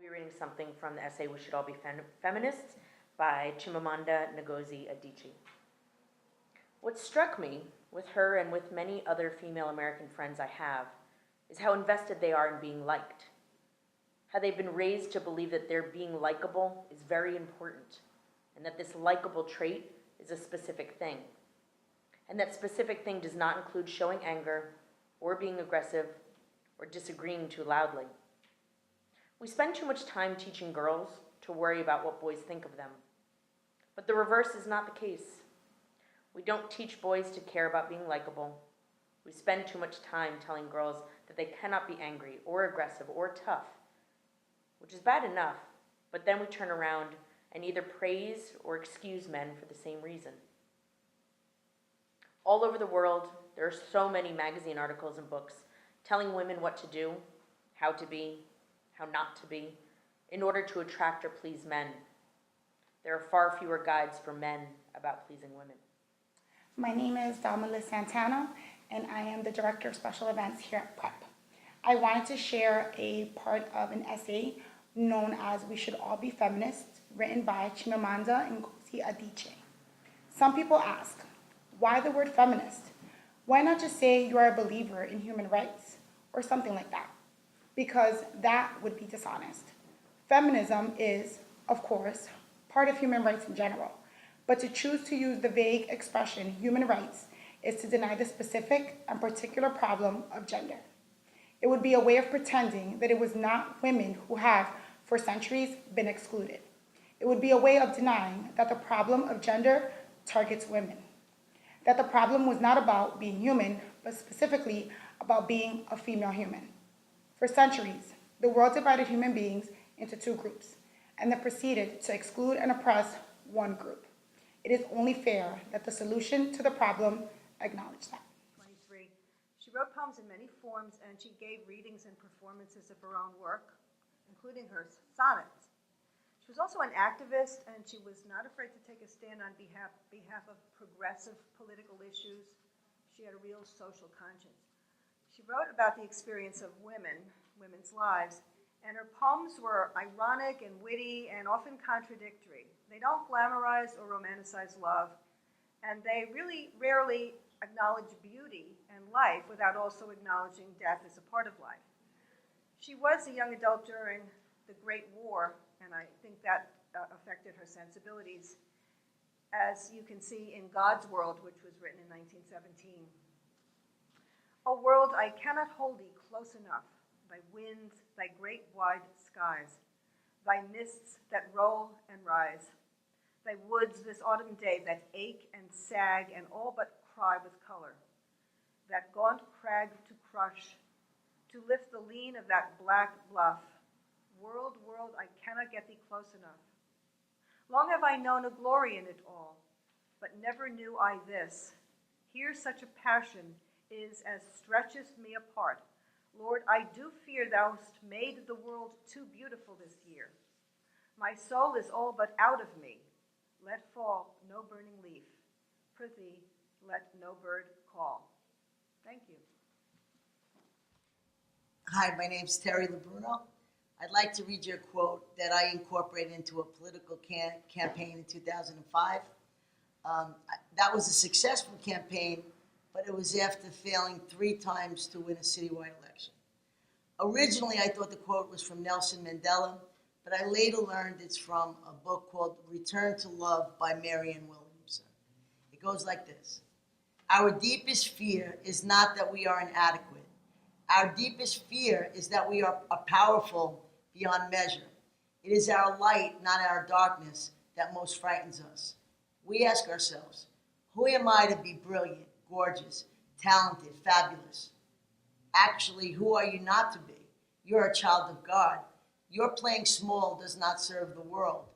I'll be reading something from the essay We Should All Be Feminists by Chimamanda Ngozi Adichie. What struck me with her and with many other female American friends I have is how invested they are in being liked. How they've been raised to believe that their being likable is very important, and that this likable trait is a specific thing. And that specific thing does not include showing anger, or being aggressive, or disagreeing too loudly. We spend too much time teaching girls to worry about what boys think of them. But the reverse is not the case. We don't teach boys to care about being likable. We spend too much time telling girls that they cannot be angry or aggressive or tough, which is bad enough, but then we turn around and either praise or excuse men for the same reason. All over the world, there are so many magazine articles and books telling women what to do, how to be, how not to be, in order to attract or please men. There are far fewer guides for men about pleasing women. My name is Dominic Santana, and I am the Director of Special Events here at PrEP. I wanted to share a part of an essay known as We Should All Be Feminists, written by Chimamanda Ngozi Adichie. Some people ask, why the word feminist? Why not just say you are a believer in human rights or something like that? Because that would be dishonest. Feminism is, of course, part of human rights in general, but to choose to use the vague expression human rights is to deny the specific and particular problem of gender. It would be a way of pretending that it was not women who have, for centuries, been excluded. It would be a way of denying that the problem of gender targets women. That the problem was not about being human, but specifically about being a female human. For centuries, the world divided human beings into two groups, and then proceeded to exclude and oppress one group. It is only fair that the solution to the problem acknowledge that. 23. She wrote poems in many forms, and she gave readings and performances of her own work, including her sonnets. She was also an activist, and she was not afraid to take a stand on behalf of progressive political issues. She had a real social conscience. She wrote about the experience of women's lives, and her poems were ironic and witty and often contradictory. They don't glamorize or romanticize love, and they really rarely acknowledge beauty and life without also acknowledging death as a part of life. She was a young adult during the Great War, and I think that affected her sensibilities, as you can see in God's World, which was written in 1917. O world, I cannot hold thee close enough, thy winds, thy great wide skies, thy mists that roll and rise, thy woods this autumn day that ache and sag and all but cry with color, that gaunt crag to crush, to lift the lean of that black bluff. World, world, I cannot get thee close enough. Long have I known a glory in it all, but never knew I this. Here such a passion is as stretcheth me apart. Lord, I do fear thou'st made the world too beautiful this year. My soul is all but out of me. Let fall no burning leaf. Prithee, let no bird call. Thank you. Hi, my name's Terri Laguna. I'd like to read you a quote that I incorporated into a political campaign in 2005. That was a successful campaign, but it was after failing 3 times to win a citywide election. Originally, I thought the quote was from Nelson Mandela, but I later learned it's from a book called Return to Love by Marianne Williamson. It goes like this. Our deepest fear is not that we are inadequate. Our deepest fear is that we are powerful beyond measure. It is our light, not our darkness, that most frightens us. We ask ourselves, who am I to be brilliant, gorgeous, talented, fabulous? Actually, who are you not to be? You're a child of God. Your playing small does not serve the world.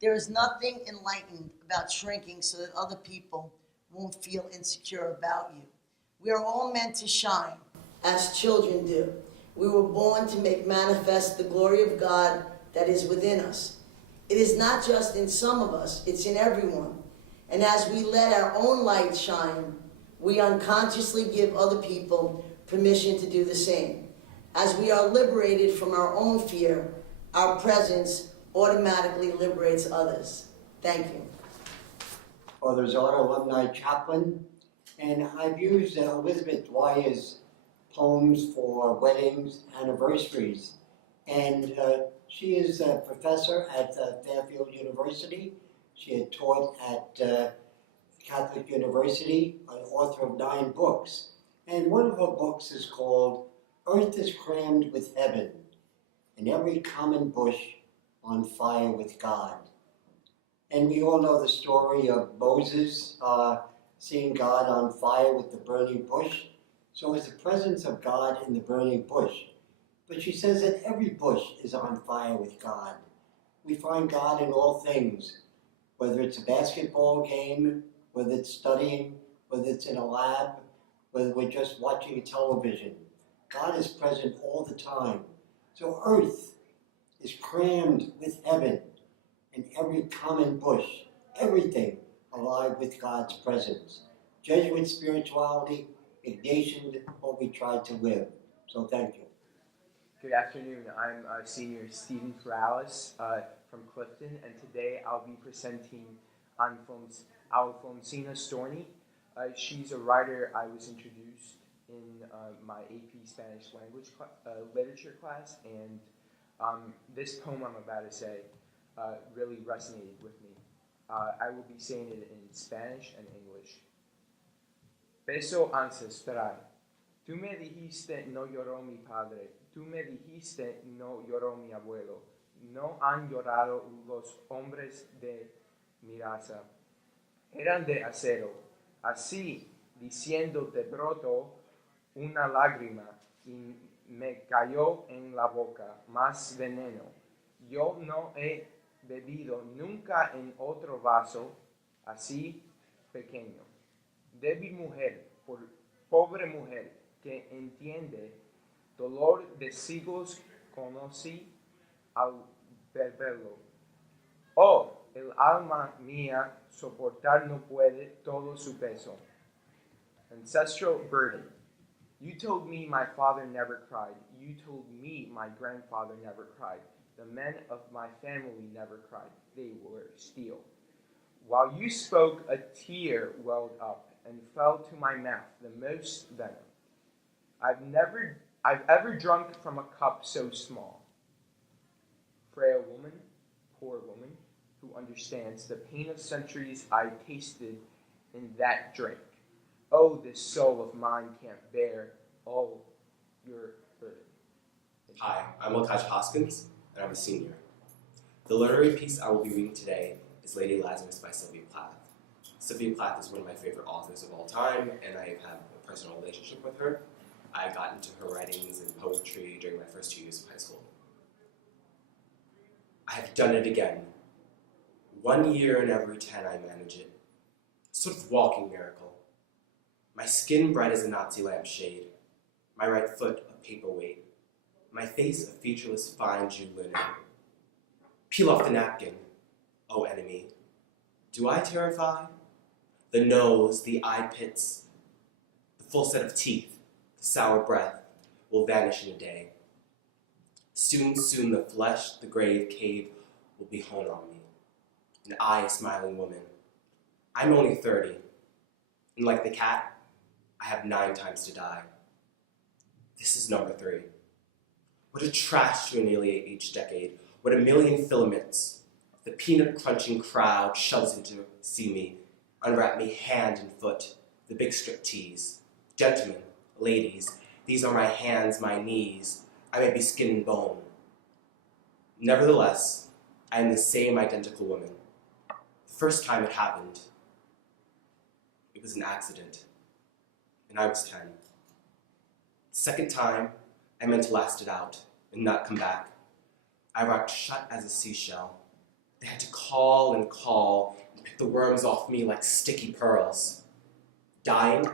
There is nothing enlightened about shrinking so that other people won't feel insecure about you. We are all meant to shine, as children do. We were born to make manifest the glory of God that is within us. It is not just in some of us, it's in everyone. And as we let our own light shine, we unconsciously give other people permission to do the same. As we are liberated from our own fear, our presence automatically liberates others. Thank you. Father's Art Alumni Chaplain, and I've used Elizabeth Dwyer's poems for weddings, anniversaries, and she is a professor at Fairfield University. She had taught at Catholic University, an author of 9 books, and one of her books is called Earth is Crammed with Heaven, and every common bush on fire with God. And we all know the story of Moses seeing God on fire with the burning bush. So it's the presence of God in the burning bush. But she says that every bush is on fire with God. We find God in all things, whether it's a basketball game, whether it's studying, whether it's in a lab, whether we're just watching television. God is present all the time. So earth is crammed with heaven, and every common bush, everything alive with God's presence. Jesuit spirituality, Ignatian, what we try to live. So thank you. Good afternoon. I'm Senior Stephen Ferralis from Clifton, and today I'll be presenting on Alfonsina Storni. She's a writer I was introduced in my AP Spanish language literature class, and this poem I'm about to say really resonated with me. I will be saying it in Spanish and English. Beso ancestral. Tú me dijiste no lloró mi padre. Tú me dijiste no lloró mi abuelo. No han llorado los hombres de mi raza. Eran de acero. Así, diciendo de broto una lágrima y me cayó en la boca más veneno. Yo no he bebido nunca en otro vaso así pequeño. Débil mujer, pobre mujer, que entiende dolor de siglos conocí al beberlo. Oh, el alma mía soportar no puede todo su peso. Ancestral burden. You told me my father never cried. You told me my grandfather never cried. The men of my family never cried. They were steel. While you spoke, a tear welled up and fell to my mouth, the most venom I've ever drunk from a cup so small. Frail woman, poor woman, who understands the pain of centuries I tasted in that drink. Oh, this soul of mine can't bear all your burden. Hi, I'm Lakash Hoskins, and I'm a senior. The literary piece I will be reading today is Lady Lazarus by Sylvia Plath. Sylvia Plath is one of my favorite authors of all time, and I have a personal relationship with her. I got into her writings and poetry during my first 2 years of high school. I have done it again. 1 year in every 10 I manage it. A sort of walking miracle. My skin bright as a Nazi lampshade. My right foot a paperweight. My face a featureless fine Jew linen. Peel off the napkin, oh enemy. Do I terrify? The nose, the eye pits, the full set of teeth, the sour breath will vanish in a day. Soon, soon the flesh, the grave cave will be home on me. And I, a smiling woman. I'm only 30, and like the cat, I have 9 times to die. This is number 3. What a trash to annihilate each decade. What a million filaments. The peanut-crunching crowd shoves in to see me, unwrap me hand and foot, the big strip tease. Gentlemen, ladies, these are my hands, my knees. I may be skin and bone. Nevertheless, I am the same identical woman. The first time it happened, it was an accident, and I was 10. The second time, I meant to last it out and not come back. I rocked shut as a seashell. They had to call and pick the worms off me like sticky pearls. Dying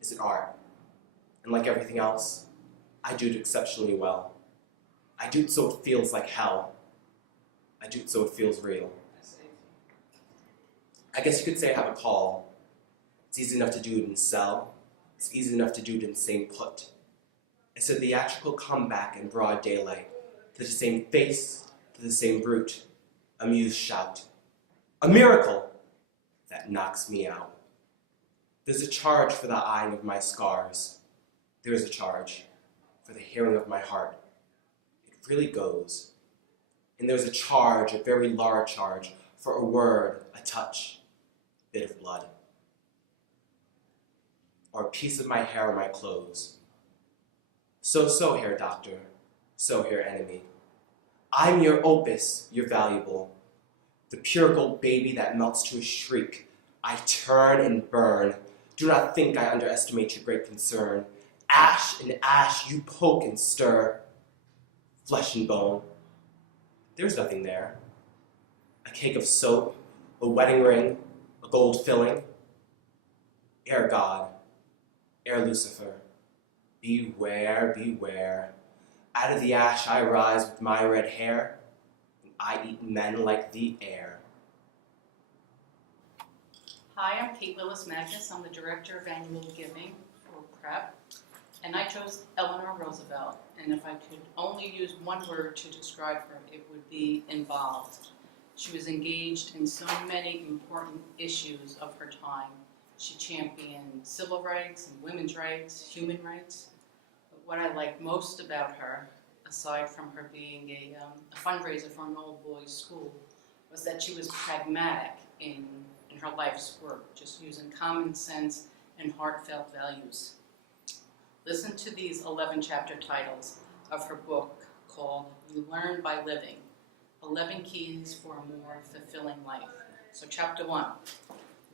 is an art, and like everything else, I do it exceptionally well. I do it so it feels like hell. I do it so it feels real. I guess you could say I have a call. It's easy enough to do it in cell. It's easy enough to do it in St. Put. It's a theatrical comeback in broad daylight to the same face, to the same brute, amused shout. A miracle that knocks me out. There's a charge for the eyeing of my scars. There is a charge for the hearing of my heart. It really goes. And there's a charge, a very large charge, for a word, a touch, a bit of blood. Or a piece of my hair or my clothes. So, hair doctor, so, hair enemy. I'm your opus, your valuable. The pure gold baby that melts to a shriek. I turn and burn. Do not think I underestimate your great concern. Ash and ash you poke and stir. Flesh and bone. There's nothing there. A cake of soap, a wedding ring, a gold filling. Ere God, ere Lucifer, beware, beware. Out of the ash I rise with my red hair, and I eat men like the air. Hi, I'm Kate Willis Magnus. I'm the Director of Annual Giving for PrEP, and I chose Eleanor Roosevelt. And if I could only use one word to describe her, it would be involved. She was engaged in so many important issues of her time. She championed civil rights and women's rights, human rights. But what I like most about her, aside from her being a fundraiser for an old boys school, was that she was pragmatic in her life's work, just using common sense and heartfelt values. Listen to these 11 chapter titles of her book called You Learn by Living, 11 Keys for a More Fulfilling Life. So chapter 1,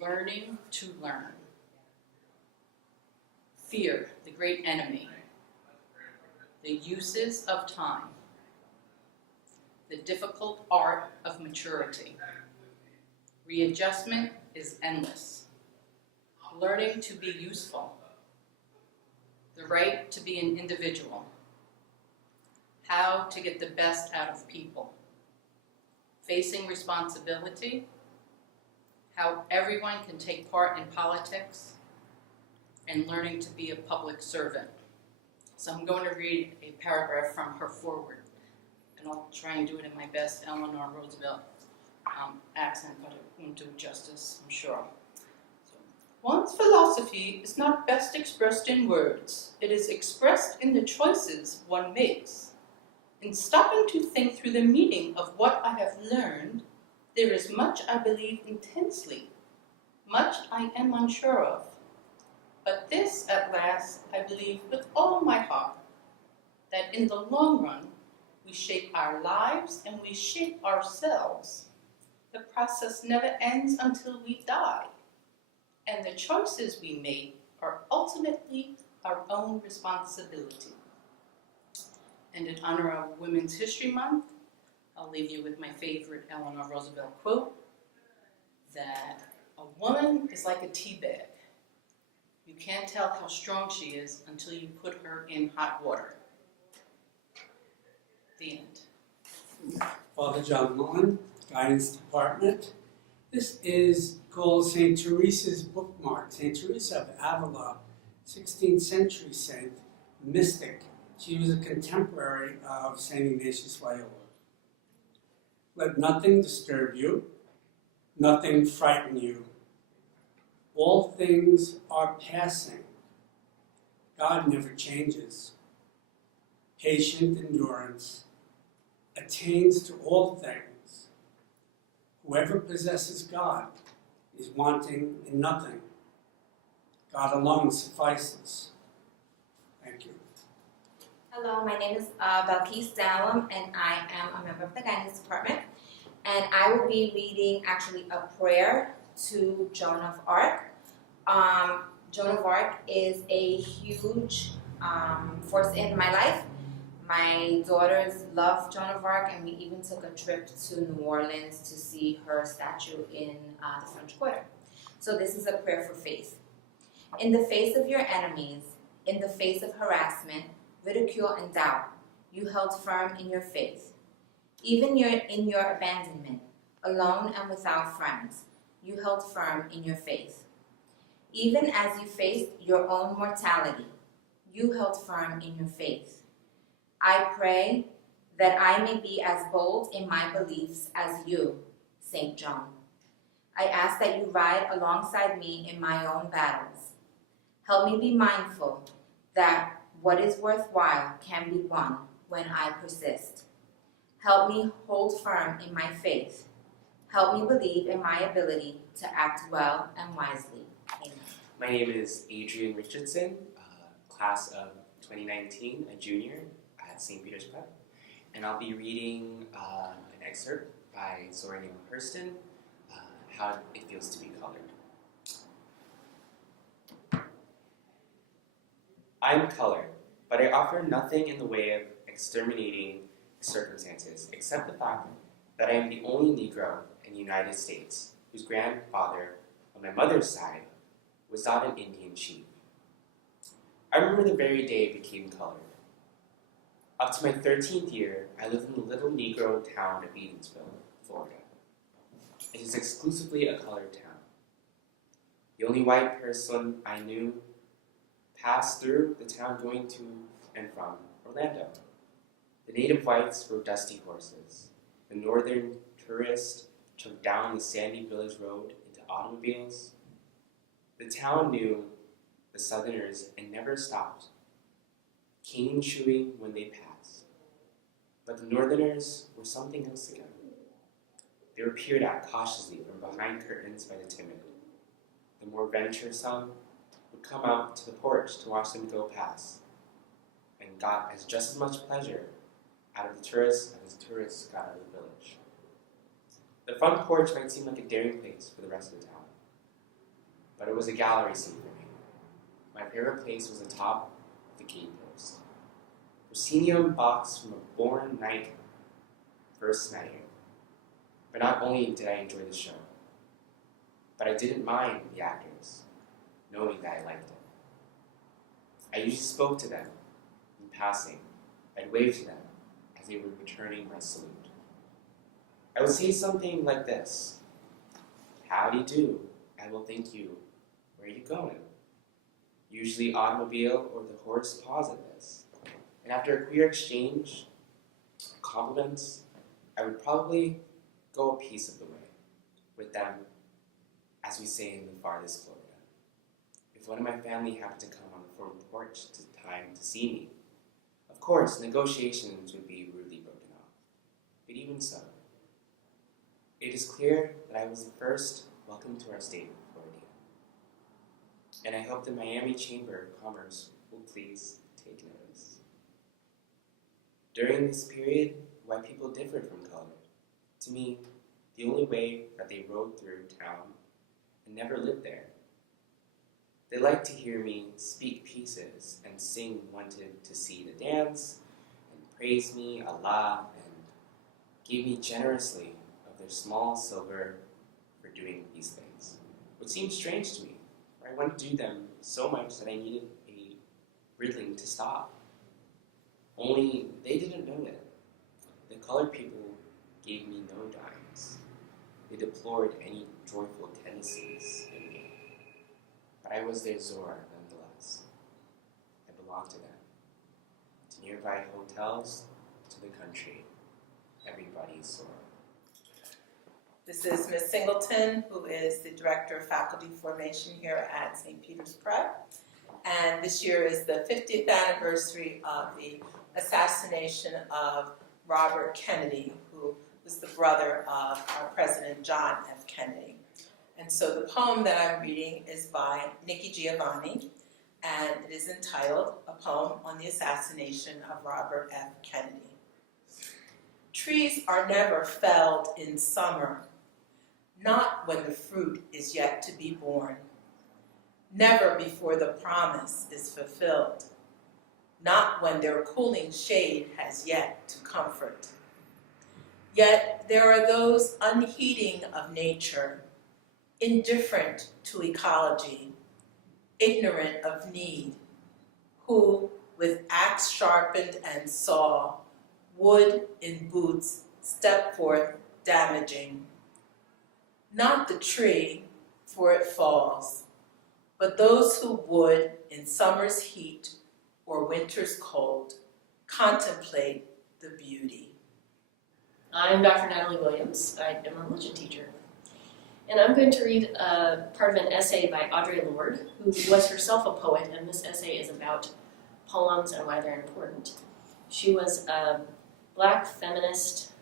Learning to Learn. Fear, the great enemy. The uses of time. The difficult art of maturity. Readjustment is endless. Learning to be useful. The right to be an individual. How to get the best out of people. Facing responsibility. How everyone can take part in politics. And learning to be a public servant. So I'm going to read a paragraph from her foreword, and I'll try and do it in my best Eleanor Roosevelt accent, but it won't do it justice, I'm sure. So, one's philosophy is not best expressed in words. It is expressed in the choices one makes. In stopping to think through the meaning of what I have learned, there is much I believe intensely, much I am unsure of. But this, at last, I believe with all my heart, that in the long run, we shape our lives and we shape ourselves. The process never ends until we die, and the choices we make are ultimately our own responsibility. And in honor of Women's History Month, I'll leave you with my favorite Eleanor Roosevelt quote, that a woman is like a tea bag. You can't tell how strong she is until you put her in hot water. The end. Father John Mullen, Guidance Department. This is called St. Teresa's bookmark. St. Teresa of Avila, 16th century saint, mystic. She was a contemporary of St. Ignatius Loyola. Let nothing disturb you, nothing frighten you. All things are passing. God never changes. Patient endurance attains to all things. Whoever possesses God is wanting in nothing. God alone suffices. Thank you. Hello, my name is Balkis Dallam, and I am a member of the Guidance Department. And I will be reading actually a prayer to Joan of Arc. Joan of Arc is a huge force in my life. My daughters love Joan of Arc, and we even took a trip to New Orleans to see her statue in the French Quarter. So this is a prayer for faith. In the face of your enemies, in the face of harassment, ridicule, and doubt, you held firm in your faith. Even in your abandonment, alone and without friends, you held firm in your faith. Even as you faced your own mortality, you held firm in your faith. I pray that I may be as bold in my beliefs as you, St. John. I ask that you ride alongside me in my own battles. Help me be mindful that what is worthwhile can be won when I persist. Help me hold firm in my faith. Help me believe in my ability to act well and wisely. Amen. My name is Adrian Richardson, class of 2019, a junior at St. Peter's Prep. And I'll be reading an excerpt by Zora Neale Hurston, How It Feels to Be Colored. I'm colored, but I offer nothing in the way of exterminating circumstances except the fact that I am the only Negro in the United States whose grandfather on my mother's side was not an Indian chief. I remember the very day I became colored. Up to my 13th year, I lived in the little Negro town of Edensville, Florida. It is exclusively a colored town. The only white person I knew passed through the town going to and from Orlando. The native whites rode dusty horses. The northern tourists took down the sandy village road into automobiles. The town knew the Southerners and never stopped, cane chewing when they passed. But the Northerners were something else again. They were peered at cautiously from behind curtains by the timid. The more venturesome would come out to the porch to watch them go past, and got just as much pleasure out of the tourists as the tourists got out of the village. The front porch might seem like a daring place for the rest of the town, but it was a gallery scene for me. My favorite place was the top of the gatepost. Proscenium box from a born night first night. But not only did I enjoy the show, but I didn't mind the actors, knowing that I liked it. I usually spoke to them in passing. I'd wave to them as they were returning my salute. I would say something like this: "Howdy do, I will thank you. Where are you going?" Usually automobile or the horse paws at this. And after a queer exchange of compliments, I would probably go a piece of the way with them, as we say in the farthest Florida. If one of my family happened to come on the front porch time to see me, of course, negotiations would be rudely broken off. But even so, it is clear that I was the first welcome to our state of Florida. And I hope the Miami Chamber of Commerce will please take notice. During this period, white people differed from colored. To me, the only way that they rode through town and never lived there. They liked to hear me speak pieces and sing wanted to see the dance and praise me Allah and gave me generously of their small silver for doing these things, which seemed strange to me. I wanted to do them so much that I needed a riddling to stop. Only they didn't know it. The colored people gave me no dimes. They deplored any joyful tendencies in me. But I was their Zora nonetheless. I belonged to them. To nearby hotels, to the country, everybody's Zora. This is Ms. Singleton, who is the Director of Faculty Formation here at St. Peter's Prep. And this year is the 50th anniversary of the assassination of Robert Kennedy, who was the brother of our President John F. Kennedy. And so the poem that I'm reading is by Nikki Giovanni, and it is entitled A Poem on the Assassination of Robert F. Kennedy. Trees are never felled in summer, not when the fruit is yet to be born, never before the promise is fulfilled, not when their cooling shade has yet to comfort. Yet there are those unheeding of nature, indifferent to ecology, ignorant of need, who, with axe sharpened and saw, wood in boots, step forth damaging. Not the tree, for it falls, but those who would, in summer's heat or winter's cold, contemplate the beauty. I'm Dr. Natalie Williams. I am a religion teacher. And I'm going to read part of an essay by Audrey Lord, who was herself a poet, and this essay is about poems and why they're important. She was a Black feminist,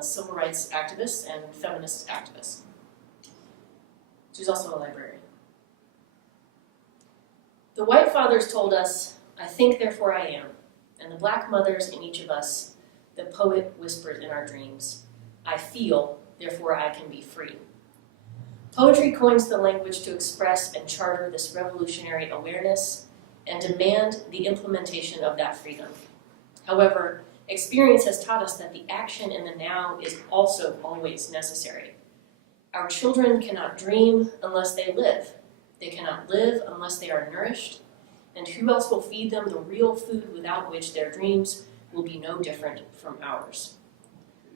civil rights activist, and feminist activist. She was also a librarian. The white fathers told us, "I think, therefore I am," and the Black mothers in each of us, the poet whispered in our dreams, "I feel, therefore I can be free." Poetry coins the language to express and charter this revolutionary awareness and demand the implementation of that freedom. However, experience has taught us that the action in the now is also always necessary. Our children cannot dream unless they live. They cannot live unless they are nourished. And who else will feed them the real food without which their dreams will be no different from ours?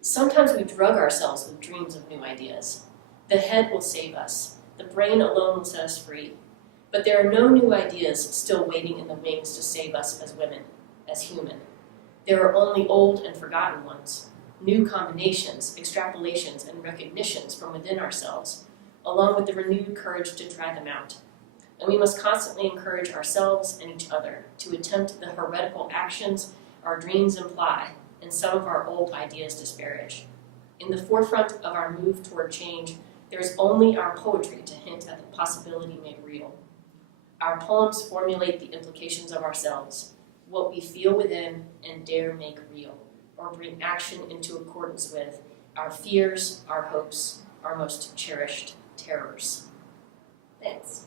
Sometimes we drug ourselves with dreams of new ideas. The head will save us. The brain alone will set us free. But there are no new ideas still waiting in the wings to save us as women, as human. There are only old and forgotten ones, new combinations, extrapolations, and recognitions from within ourselves, along with the renewed courage to try them out. And we must constantly encourage ourselves and each other to attempt the heretical actions our dreams imply and some of our old ideas disparage. In the forefront of our move toward change, there is only our poetry to hint at the possibility made real. Our poems formulate the implications of ourselves, what we feel within and dare make real, or bring action into accordance with our fears, our hopes, our most cherished terrors. Thanks.